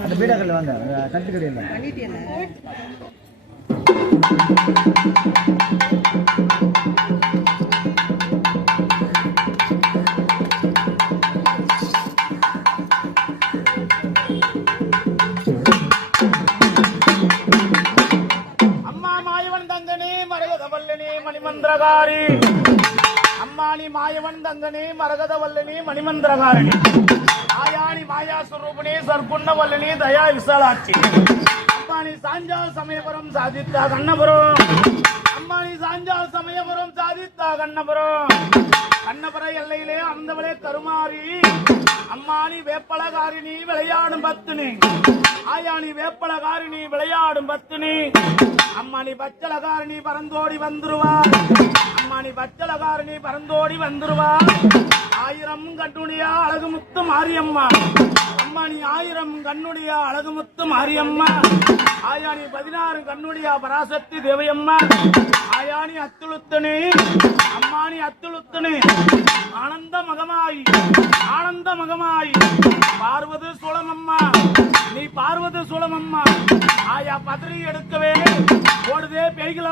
அந்த பீடாக்கல்ல வாங்க கட்டு கடையில் அம்மா மாயவன் தங்கனே மரகத வல்லனே மணிமந்திரகாரி அம்மானி மாயவன் தங்கனே மரகத வல்லனே மணிமந்திரகாரணி ஆயானி மாயா சுரூபிணி சர்க்குண்ண வல்லனி தயா விசாலாட்சி அம்மானி சாஞ்சால் சமயபுரம் சாதித்தா கண்ணபுரம் அம்மானி சாஞ்சால் சமயபுரம் சாதித்தா கண்ணபுரம் கண்ணபுர எல்லையிலே அந்தவளே கருமாறி அம்மானி வேப்பளகாரிணி விளையாடும் பத்துனி ஆயானி வேப்பளகாரிணி விளையாடும் பத்துனி அம்மானி பச்சளகாரிணி பறந்தோடி வந்துருவார் அம்மானி பச்சளகாரிணி பறந்தோடி வந்துருவார் ஆயிரம் கண்ணுடியா அழகுமுத்து மாரியம்மா அம்மானி ஆயிரம் கண்ணுடியா அழகுமுத்து மாரியம்மா ஆயானி 16 கண்ணுடியா பராசக்தி தேவையம்மா ஆயானி அத்துளுத்தனே அம்மானி அத்துளுத்தனே ஆனந்த மகமாய் பார்வது சோழமம்மா நீ பார்வது சோழமம்மா ஆயா பதறி எடுக்கவே ஓடுதே பேய்கள்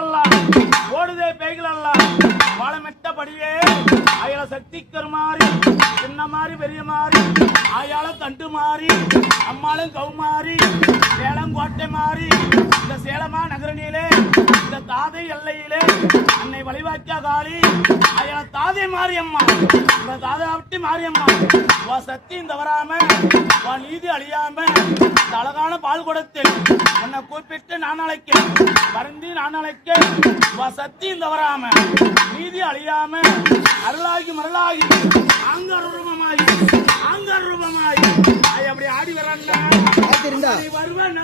அல்ல வாழமெட்டபடியே அயல சக்தி கருமாறி சின்ன மாறி பெரிய மாறி ஆயால தண்டு மாறி அம்மாளும் கவுமாறி சேலங்கோட்டை மாறி இந்த சேலமா நகரணியிலே இந்த தாதை எல்லையிலே அன்னை வழிவாக்கிய காளி அயல தாதை மாரியம்மா இந்த தாதை விட்டு மாரியம்மா வா சத்தியம் தவறாம வா நீதி அழியாம அழகான பால் குடத்தில் உன்னை கூப்பிட்டு நான் அழைக்க வருந்தி நான் அழைக்க வா சத்தியம் தவறாம நீதி அழியாம அருளாகி மருளாகி ஆங்கார ரூபமாய் அப்படி ஆடி வர்றாங்க வருவேன்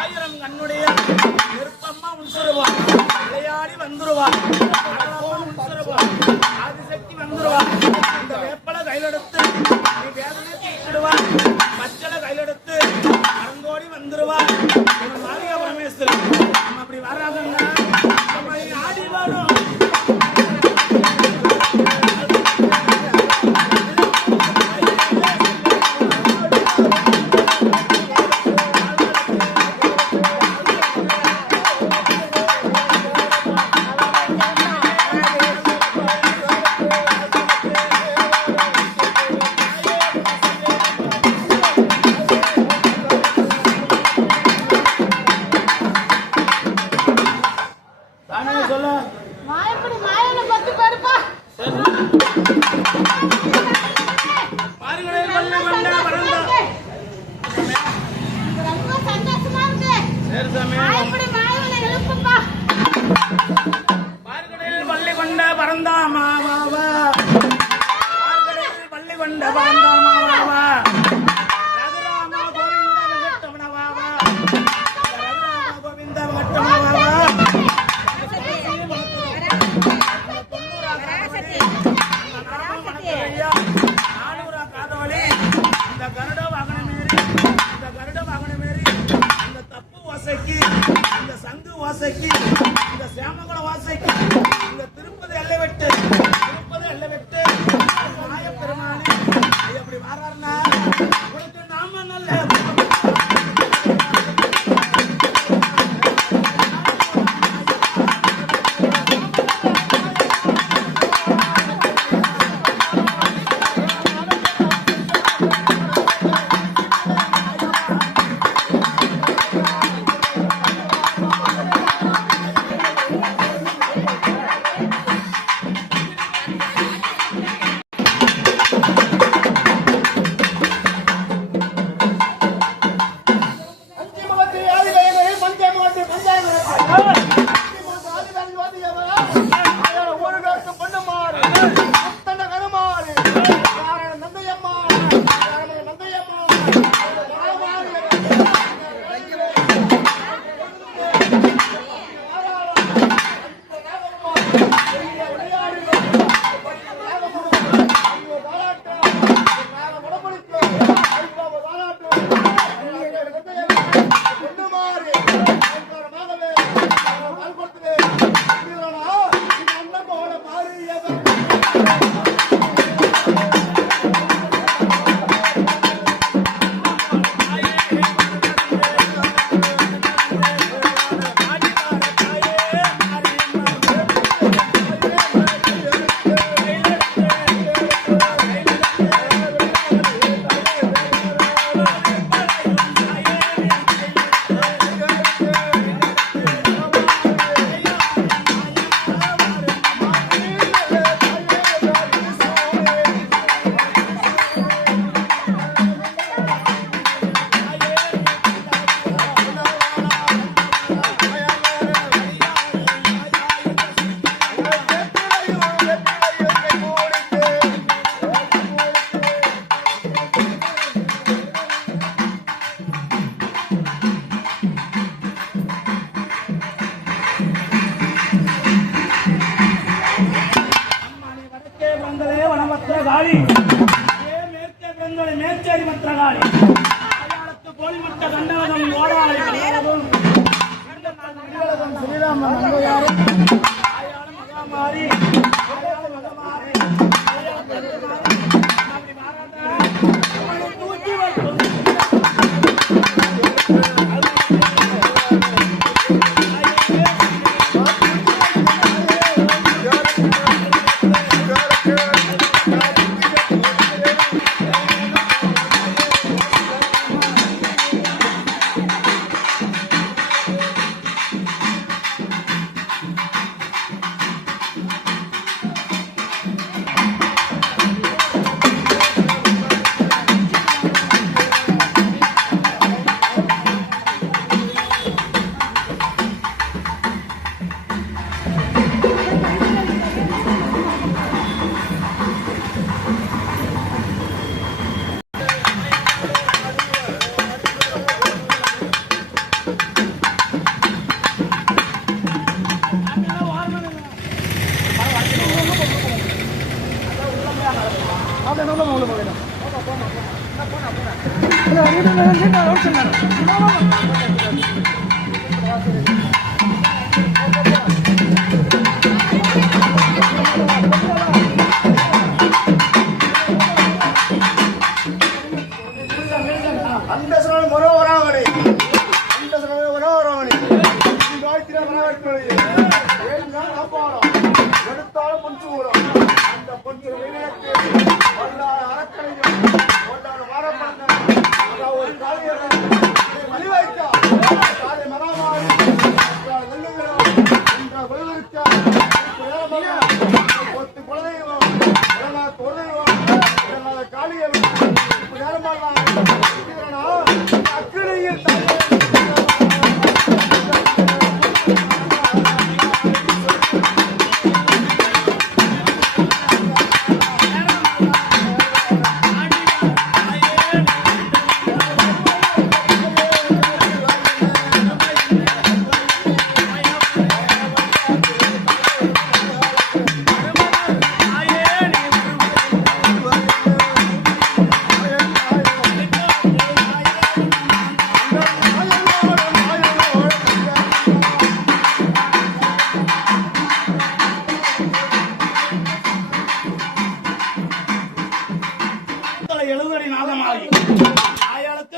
ஆயிரம் கண்ணுடைய விருப்பம்மா உன்சுருவா விளையாடி வந்துருவா ஆதிசக்தி வந்துருவா இந்த வேப்பல கையிலெடுத்து நீ வேதனை தீர்த்திடுவா பச்சளை கையிலெடுத்து அறந்தோடி வந்துருவா மாளிகா பரமேஸ்வரி அப்படி வராதுன்னா நானூறா காதவழி இந்த கருட வாகனமேறி இந்த தப்பு வாசைக்கு இந்த சங்கு வாசைக்கு இந்த சேமகுல வாசைக்கு இந்த திருப்பதி எல்லை வெட்டு மாயப்பெருமானே எப்படி வாராருன்னா உனக்கு நாம நல்ல காளி மேற்கே பிறந்தோட மேற்சேரி மத்திரகாளி அடையாளத்து கோழிமட்ட கண்டவதம் ஓடாளி ஸ்ரீராமன் நம்புயாரும் அடையாள மகாமாரி தூக்கி வைக்கும்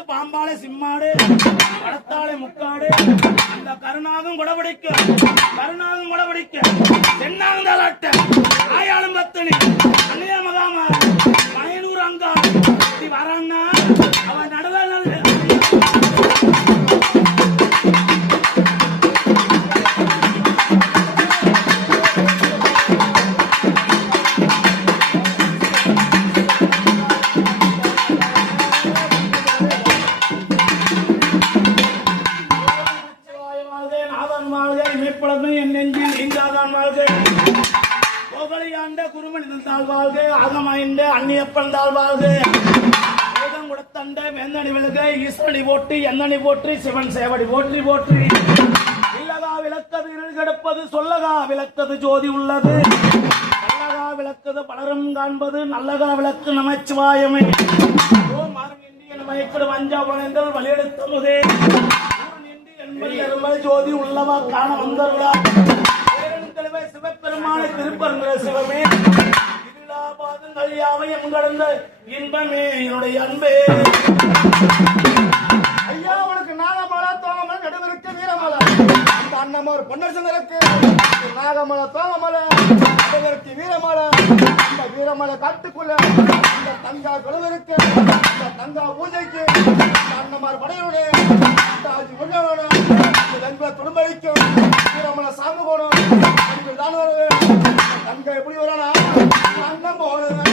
கருத்து பாம்பாலே சிம்மாடு படத்தாலே முக்காடு அந்த கருணாகும் குடபிடிக்க தென்னாங்கலாட்ட ஆயாளும் பத்தனி அன்னைய மகாமா பயனூர் அங்கா வரான்னா அவன் நடுவே என் நெஞ்சில் இந்தாதான் வாழ்க கோகலியாண்ட குருமனிதன் தாழ் வாழ்க ஆகமாய்ந்த அந்நியப்பன் தாழ் வாழ்க வேதம் கொடுத்தண்ட வேந்தனி விழுக ஈஸ்வரடி போற்றி எந்தனி போற்றி சிவன் சேவடி போற்றி போற்றி இல்லகா விளக்கது இருள் கெடுப்பது சொல்லகா விளக்கது ஜோதி உள்ளது நல்லகா விளக்கது பலரும் காண்பது நல்லகா விளக்கு நமச்சிவாயமே ஓ மார்கின்றி என மயக்கிடும் அஞ்சா பணங்கள் வழியெடுத்தமுதே ஜோதி உள்ளவா காண வந்தருளா சிவபெருமான திருப்பரங்குற சிவமே இருளாபாதங்கள் யாவையும் கடந்த இன்பமே என்னுடைய அன்பே ஐயா உனக்கு நாகமலை தோகமலை நடுவருக்கு வீரமலை அந்த அண்ணமார் பொன்னரசனருக்கு நாகமலை தோகமலை நடுவருக்கு வீரமலை அந்த வீரமலை காட்டுக்குள்ள அந்த தங்கா குழுவிற்கு அந்த தங்கா பூஜைக்கு அண்ணமார் படையோடு தாஜி முன்னோடு துடும்படிக்கும் வீரமலை சாமி போடும் தங்க எப்படி வரனா அண்ணன் போடுறது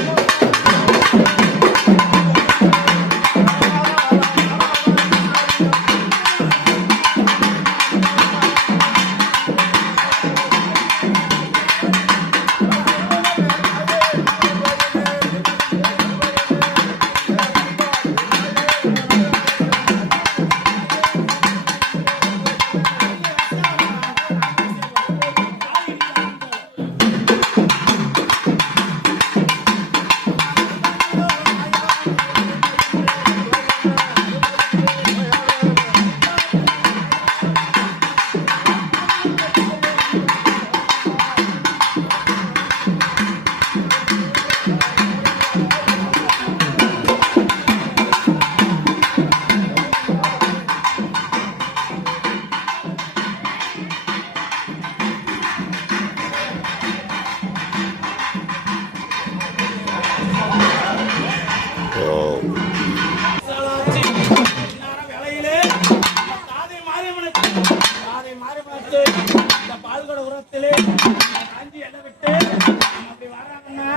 பால்கட உரத்திலே காஞ்சி எண்ணெய் விட்டு அப்படி வராங்கன்னா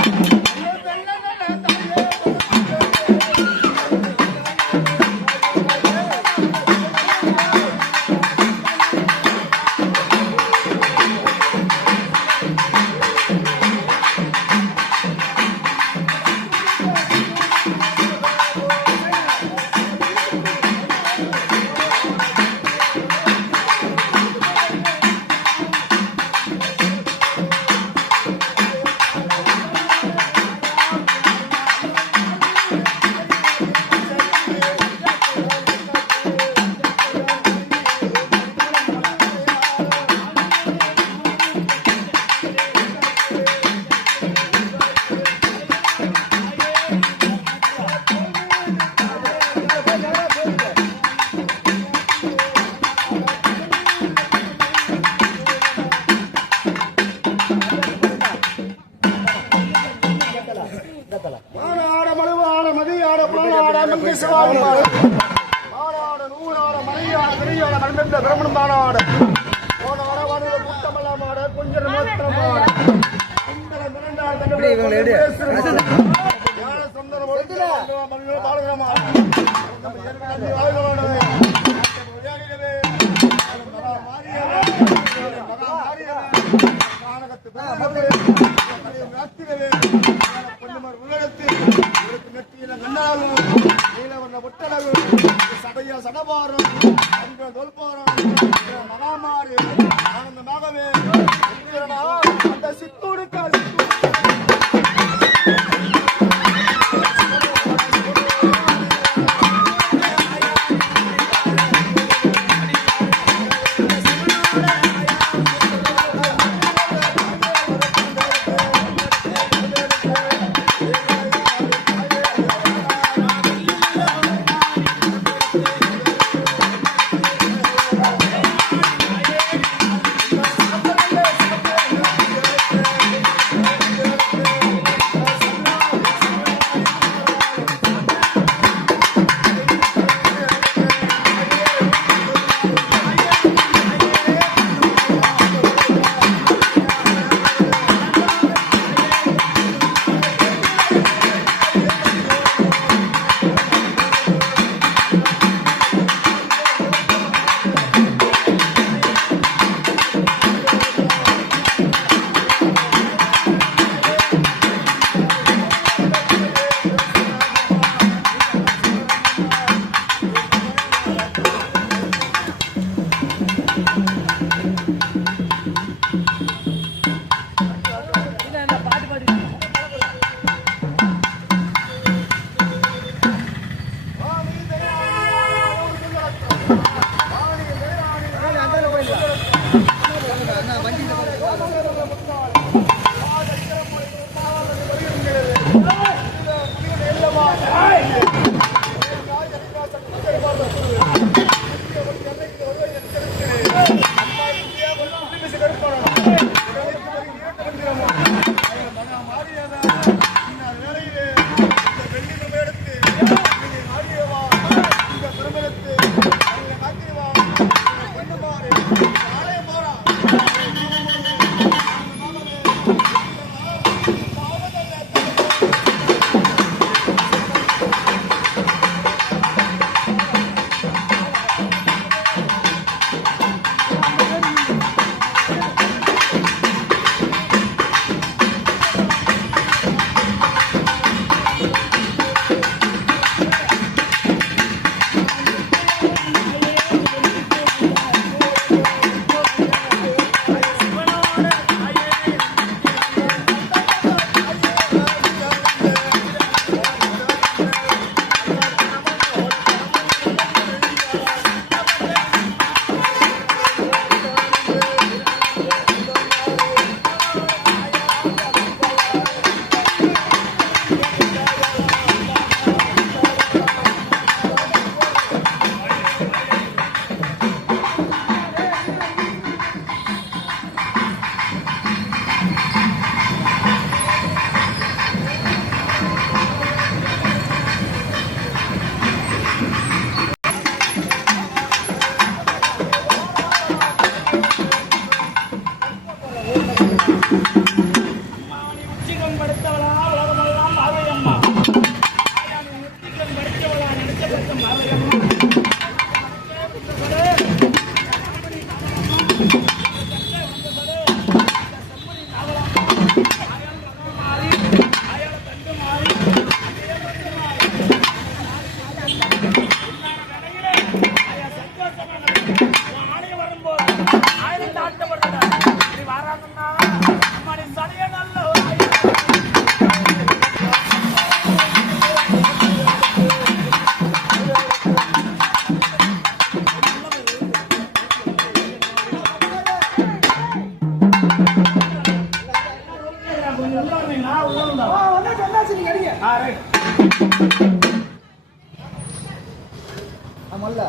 ஆமல்ல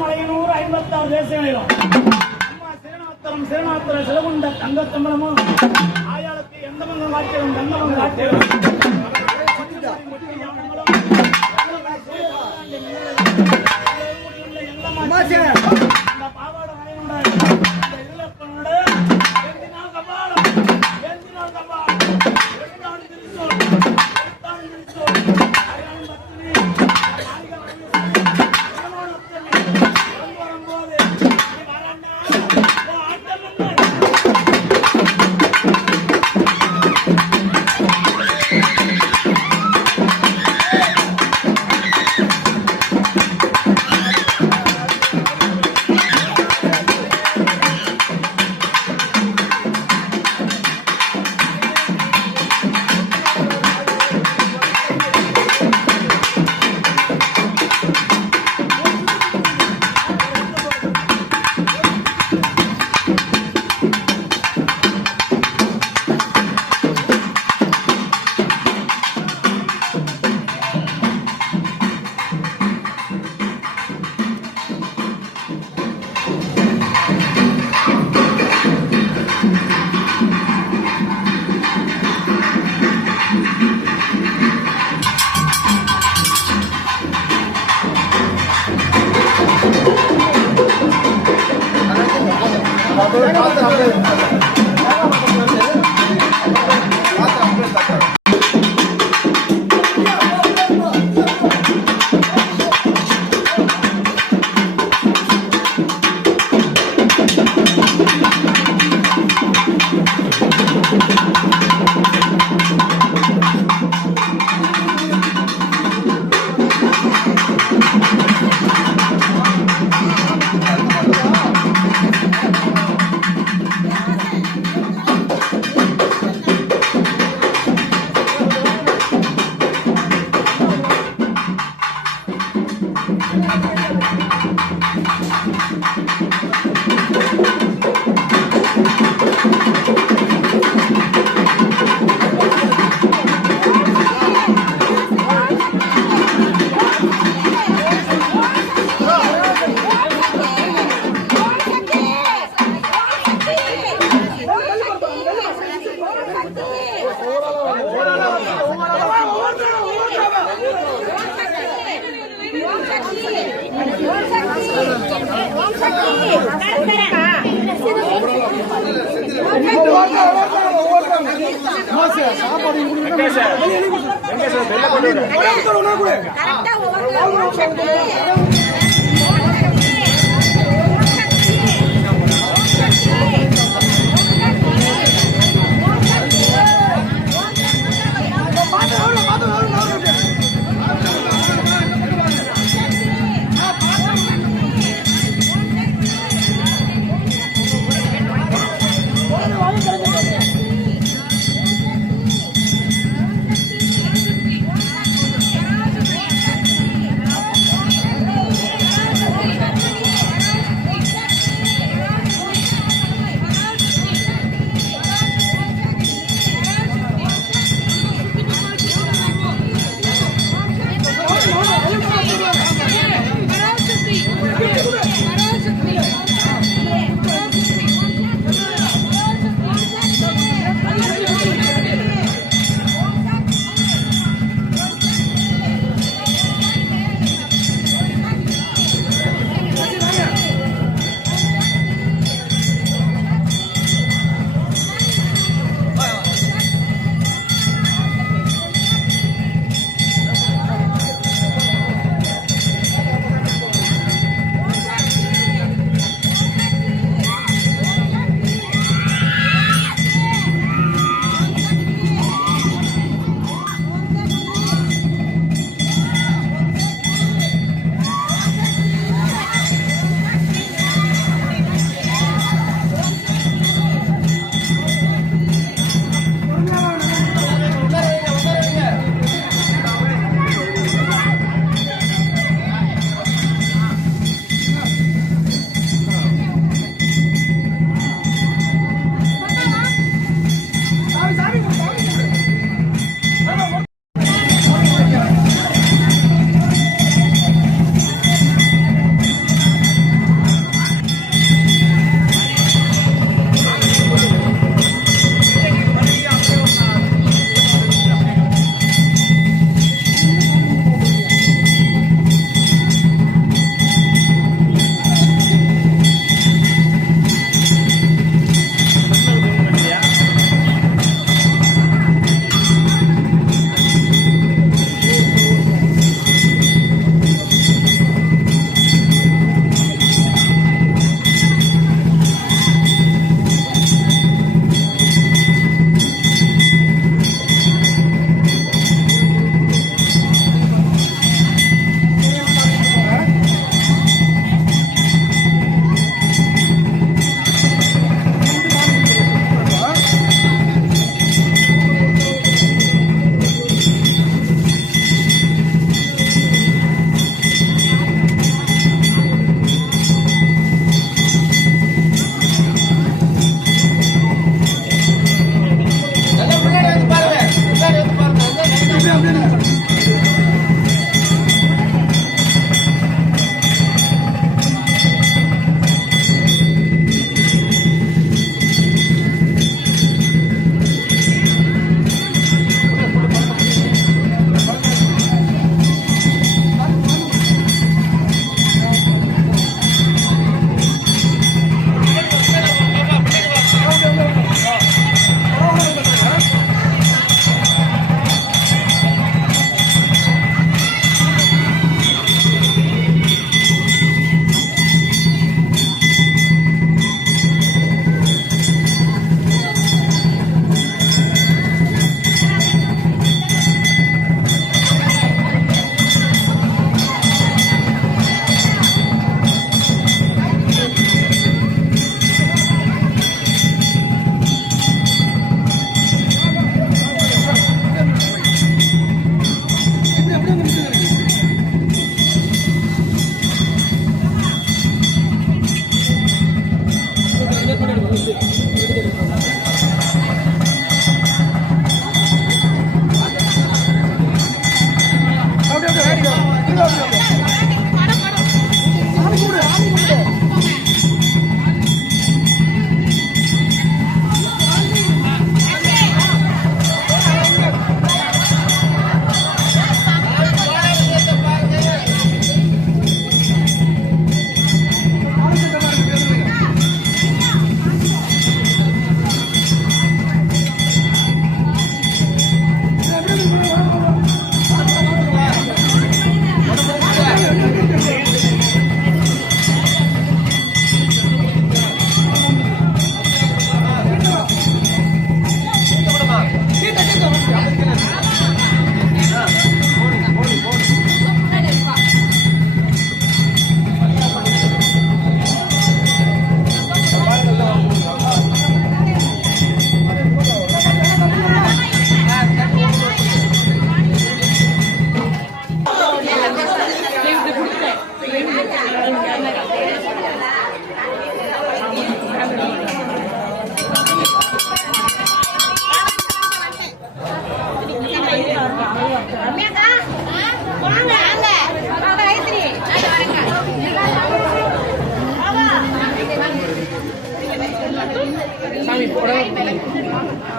மலையனூர் 56 தேசங்களிலும் அம்மா சிறுநாத்திரம் சிலகுண்ட தங்கத்தம்பலமும் ஆயாளுக்கு எந்த மங்கம் காட்டிலும் தங்கமங்கம் காட்டிலும் பாவாட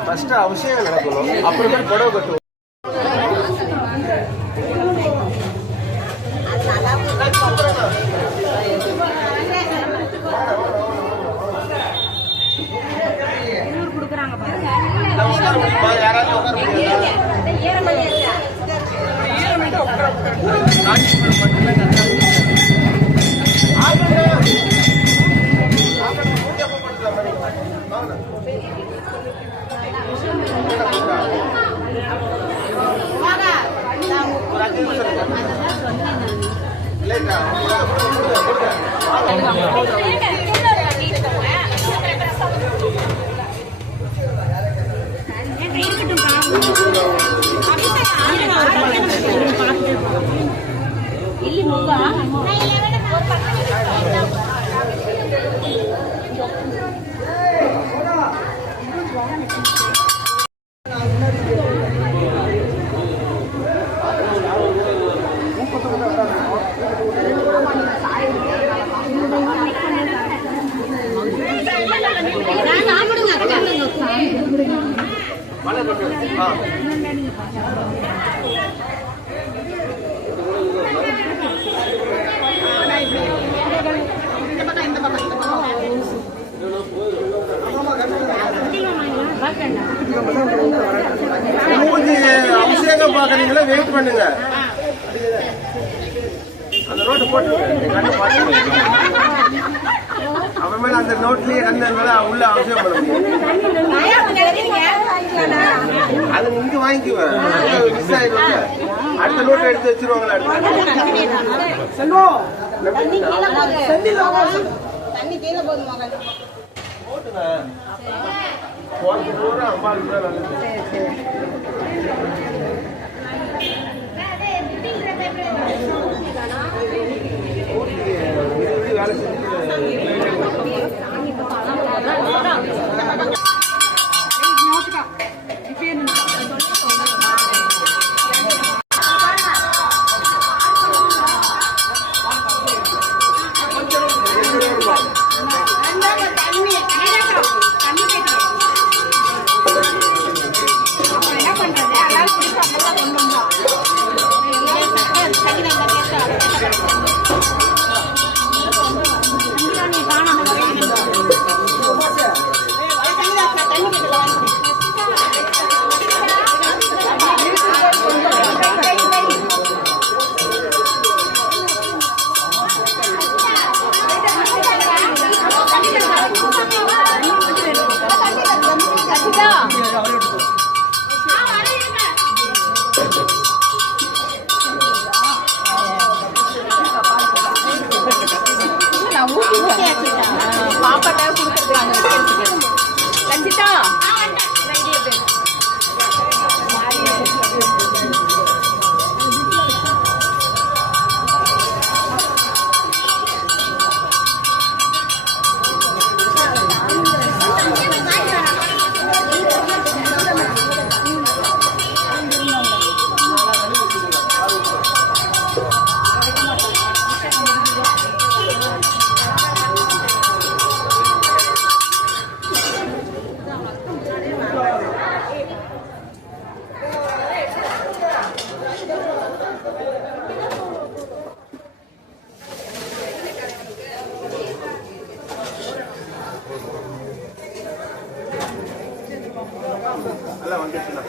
ஃபர்ஸ்ட் அவசியம் நடக்கணும், அப்புறமே புடவை கட்டுவோம். அபிஷேகம் பாக்குறீங்களா? வெயிட் பண்ணுங்க, அந்த ரோட்டு போட்டு அப்புறமேல அந்த நோட்லயே கண்ணு உள்ள அவசியம் பண்ண முடியும். அது இங்க வாங்கிக்குவேன், மிஸ் ஆயிடுவாங்க. அடுத்த நோட்டை எடுத்து வச்சிருவாங்களா? போட்டுங்க, போட்டு ரூபா 50 ரூபா நல்லது. வேலை பாப்பாட்ட கொடுத்துருக்காங்க ரஞ்சிதா. நல்லா வந்துச்சுண்ணா.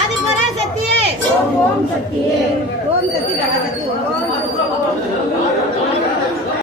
आदि पराशक्ति ओम सत्य ओम सत्य